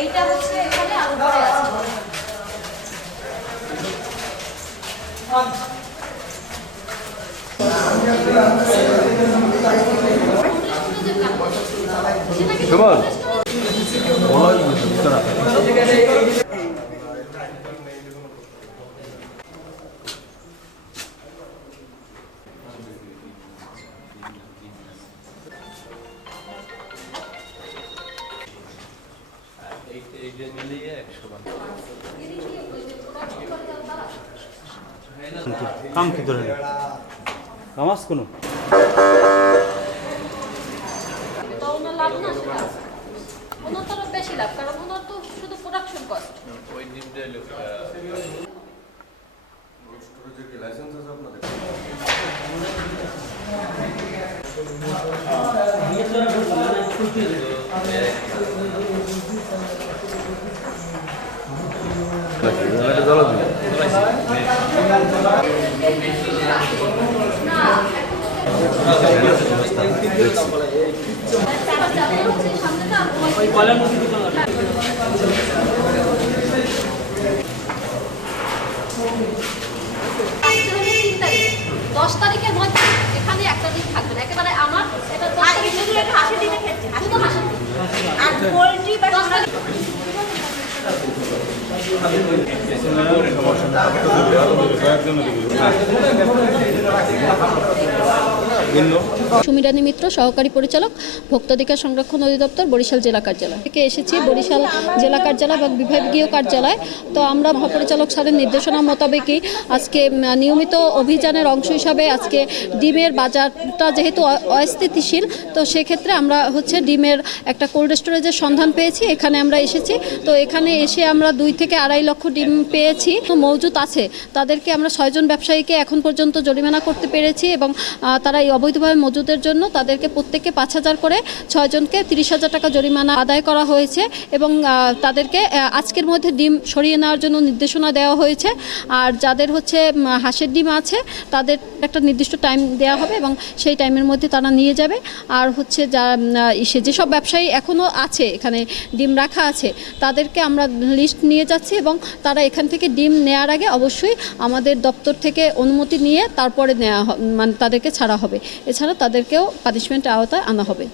এইটা হচ্ছে এখানে আরো পরে আছে। সুমন বলা বুঝতে না কাম কি ধরে কামাস কোনো লাভ না সেটা ওনার তো বেশি লাভ, কারণ ওনার তো শুধু প্রোডাকশন কস্ট। ওই ডিমটা লাইসেন্স আছে আপনাদের? দশ তারিখের মধ্যে এখানে একটা দিন থাকবে না, একেবারে আমার এটা হাসি দিনে খেতে শুধু হাসি আর পোল্ট্রি বা সুমিরানী মিত্র, সহকারী পরিচালক, ভোক্তাধিকার সংরক্ষণ অধিদপ্তর, বরিশাল জেলা কার্যালয় থেকে এসেছি। বরিশাল জেলা কার্যালয় এবং বিভাগীয় কার্যালয়। তো আমরা মহাপরিচালক স্যারের নির্দেশনা মোতাবেকই আজকে নিয়মিত অভিযানের অংশ হিসাবে আজকে ডিমের বাজারটা যেহেতু অস্থিতিশীল, তো সেক্ষেত্রে আমরা ডিমের একটা কোল্ড স্টোরেজের সন্ধান পেয়েছি, এখানে আমরা এসেছি। তো এখানে এসে আমরা 2 থেকে 2.5 লক্ষ ডিম পেয়েছি। মজুত আছে তাদেরকে আমরা 6 জন ব্যবসায়ীকে এখন পর্যন্ত জরিমানা করতে পেরেছি এবং তারা এই অবৈধভাবে মজুদের জন্য তাদেরকে প্রত্যেককে 5,000 করে 6 জনকে 30,000 টাকা জরিমানা আদায় করা হয়েছে এবং তাদেরকে আজকের মধ্যে ডিম সরিয়ে নেওয়ার জন্য নির্দেশনা দেওয়া হয়েছে। আর যাদের হাঁসের ডিম আছে তাদের একটা নির্দিষ্ট টাইম দেওয়া হবে এবং সেই টাইমের মধ্যে তারা নিয়ে যাবে। আর যেসব ব্যবসায়ী এখনও আছে এখানে ডিম রাখা আছে তাদেরকে আমরা লিস্ট নিয়ে যাচ্ছি এবং তারা এখান থেকে ডিম নেওয়ার আগে অবশ্যই আমাদের দপ্তর থেকে অনুমতি নিয়ে তারপরে তাদেরকে ছাড়া হবে। এছাড়া তাদেরকেও পানিশমেন্টের আওতায় আনা হবে।